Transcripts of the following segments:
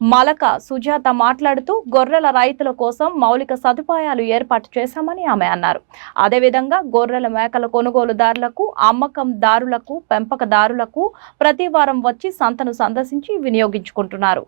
Malaka Sujatha మాట్లాడుతూ గొర్రెల రైతుల కోసం మౌలిక సదుపాయాలు ఏర్పాటు చేశామని ఆమె అన్నారు. అదేవిధంగా గొర్రెల మేకల కొనుగోలుదారులకు అమ్మకందారులకు పెంపకదారులకు ప్రతి వారం వచ్చి సంతను సందర్శించి వినియోగించుకుంటున్నారు.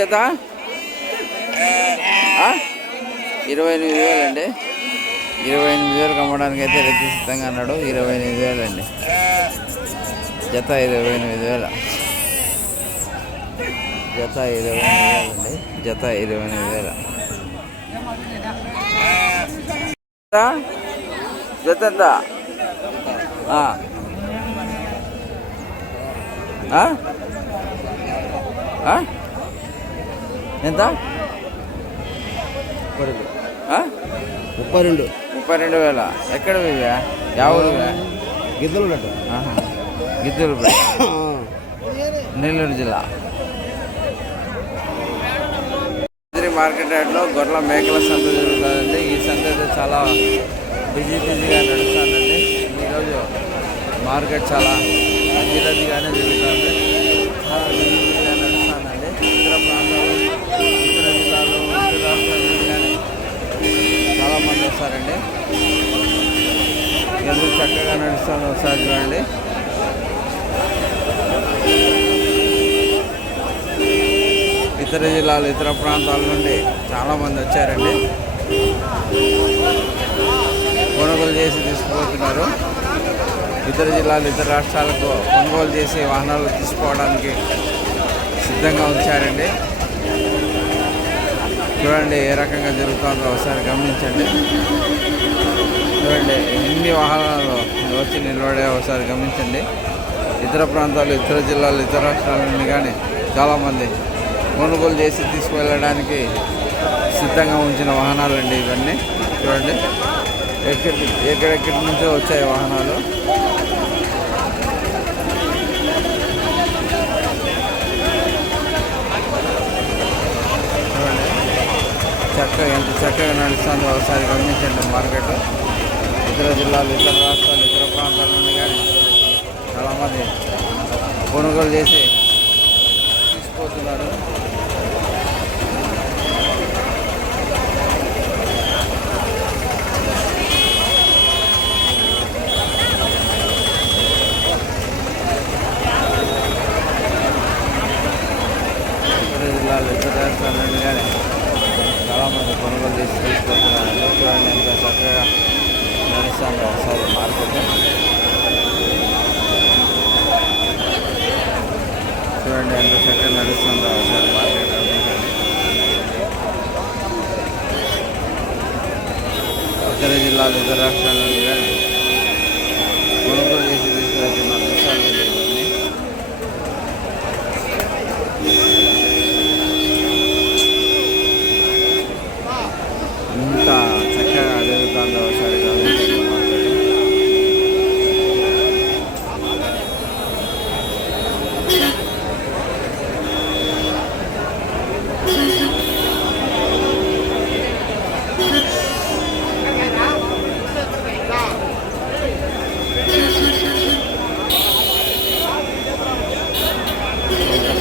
జత? ఇరవై ఎనిమిది వేలు ఇరవై ఎనిమిది వేలకు అమ్మడానికి అయితే రెడ్డి సిద్ధంగా అన్నాడు ఇరవై ఎనిమిది జత ఇరవై ఎనిమిది వేల. జత ఇరవై ఎనిమిది వేలు అండి. జత ఇరవై వేల. ఎంత? జత ఎంత? ఎంత? ముప్పై రెండు. ముప్పై రెండు వేల. ఎక్కడ ఇవే యా ఊరువే? గిద్దలు. గిద్దలు నెల్లూరు జిల్లా కదిరి మార్కెట్ యార్డ్లో గొర్రెల మేకల సంత జరుగుతుందండి. ఈ సంత అయితే చాలా బిజీ బిజీగా నడుస్తుందండి. ఈరోజు మార్కెట్ చాలా రద్దీ జరుగుతుంది. చాలా బిజీ బిజీగా నడుస్తుందండి. ఇతర ప్రాంతాలు ఇతర జిల్లాలు ఇతర కానీ చాలా మంది వస్తారండి. ఎందుకు చక్కగా నడుస్తుంది ఒకసారి చూడండి. ఇతర జిల్లాలు ఇతర ప్రాంతాల నుండి చాలామంది వచ్చారండి. కొనుగోలు చేసి తీసుకుపోతున్నారు. ఇతర జిల్లాలు ఇతర రాష్ట్రాలకు కొనుగోలు చేసి వాహనాలు తీసుకోవడానికి సిద్ధంగా ఉంచారండి. చూడండి ఏ రకంగా జరుగుతుందో ఒకసారి గమనించండి. చూడండి ఎన్ని వాహనాలు వచ్చి నిలబడే ఒకసారి గమనించండి. ఇతర ప్రాంతాలు ఇతర జిల్లాలు ఇతర రాష్ట్రాల నుండి కానీ చాలామంది కొనుగోలు చేసి తీసుకువెళ్ళడానికి సిద్ధంగా ఉంచిన వాహనాలండి ఇవన్నీ. చూడండి. ఎక్కడి ఎక్కడెక్కడి నుంచో వచ్చాయి వాహనాలు. చక్కగా ఎంత చక్కగా నడుస్తుందో ఒకసారి గమనించండి మార్కెట్. ఇతర జిల్లాలు ఇతర రాష్ట్రాలు ఇతర ప్రాంతాల నుండి కానీ చాలామంది కొనుగోలు చేసి తీసుకుపోతున్నారు ఇతర జిల్లాలు ఇతర రాష్ట్రాల నుండి కానీ చాలామంది కొనుగోలు చేసి తీసుకుంటున్నారు చూడండి ఎంత చక్కగా నడుస్తుంది ఒకసారి మార్కెట్ చూడండి ఎంత చక్కగా నడుస్తుందో ఒకసారి మార్కెట్ ఇతర జిల్లాలు ఇతర రాష్ట్రాల నుండి కానీ కొనుగోలు చేసి తీసుకువెళ్తున్న దృశ్యాలు ఇవన్నీ ఇంత చక్కగా జరుగుతుందో ఒకసారి గమనించండి మార్కెట్ ఇంత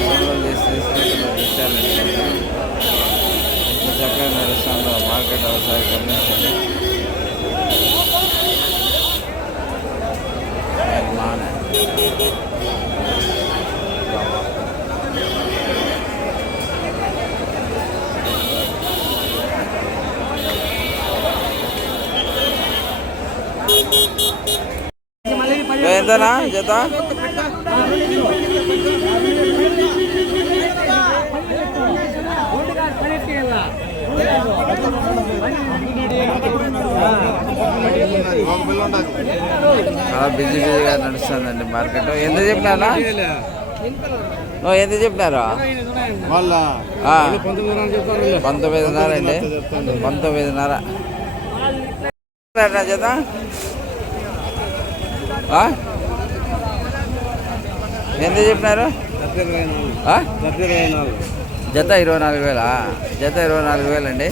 కొనుగోలు చేసి తీసుకుంటున్న దృశ్యాలు ఇవన్నీ. ఎంత చక్కగా నడుస్తుందో మార్కెట్ ఒకసారి గమనించండి అది మానే. ఎంతనా జత చాలా బిజీ బిజీగా నడుస్తుందండి మార్కెట్. ఎంత చెప్పినారా? నువ్వు ఎంత చెప్పినారు? పంతొమ్మిదిన్నర అండి. పంతొమ్మిదిన్నర. ఆ? ఎంత చెప్పినారు? జత ఇరవై నాలుగు వేలా? జత ఇరవై నాలుగు వేలు అండి.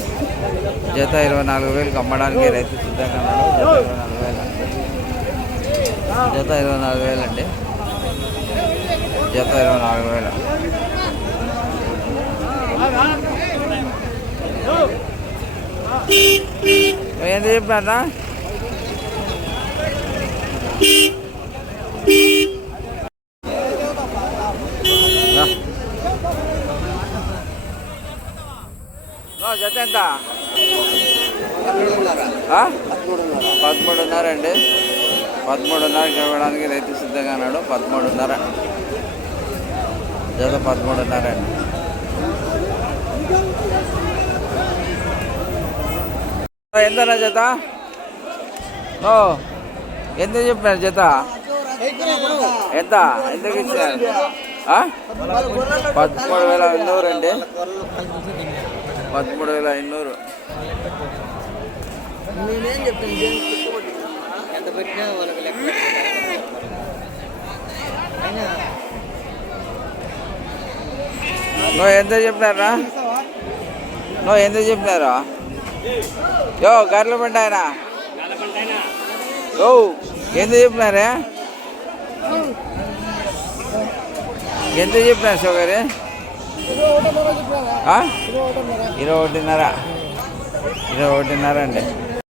జత ఇరవై నాలుగు వేలకు అమ్మడానికి రైతు సిద్ధంగా ఉన్నాడు. జత ఇరవై నాలుగు వేలు? జత ఇరవై నాలుగు వేలు అండి. జత ఇరవై నాలుగు వేలు? ఏంటి చెప్పారా జత ఎంత? పదమూడున్నర అండి. పదమూడున్నరకి ఇవ్వడానికి రైతు సిద్ధంగా ఉన్నాడు. పదమూడున్నర. జత పదమూడున్నర. అండి ఎంతనా జత? ఓ ఎంత చెప్పినారు జత? ఎంత? ఎంతకి ఇచ్చారు పదమూడు వేల ఐనూరు అండి పదమూడు వేల ఐనూరు నేనేం చెప్తాను? ఎంత పెట్టినా వాళ్ళకి లెక్క. అయినా? నువ్వు ఎంత చెప్పినారా? నువ్వు ఎంత చెప్పినారా? యో గర్ల బండి ఆయన. యో ఎంత చెప్పినారే? ఎంత చెప్పినారు షుగర్ ఇరవై ఒకటిన్నర. ఇరవై ఒకటిన్నర అండి.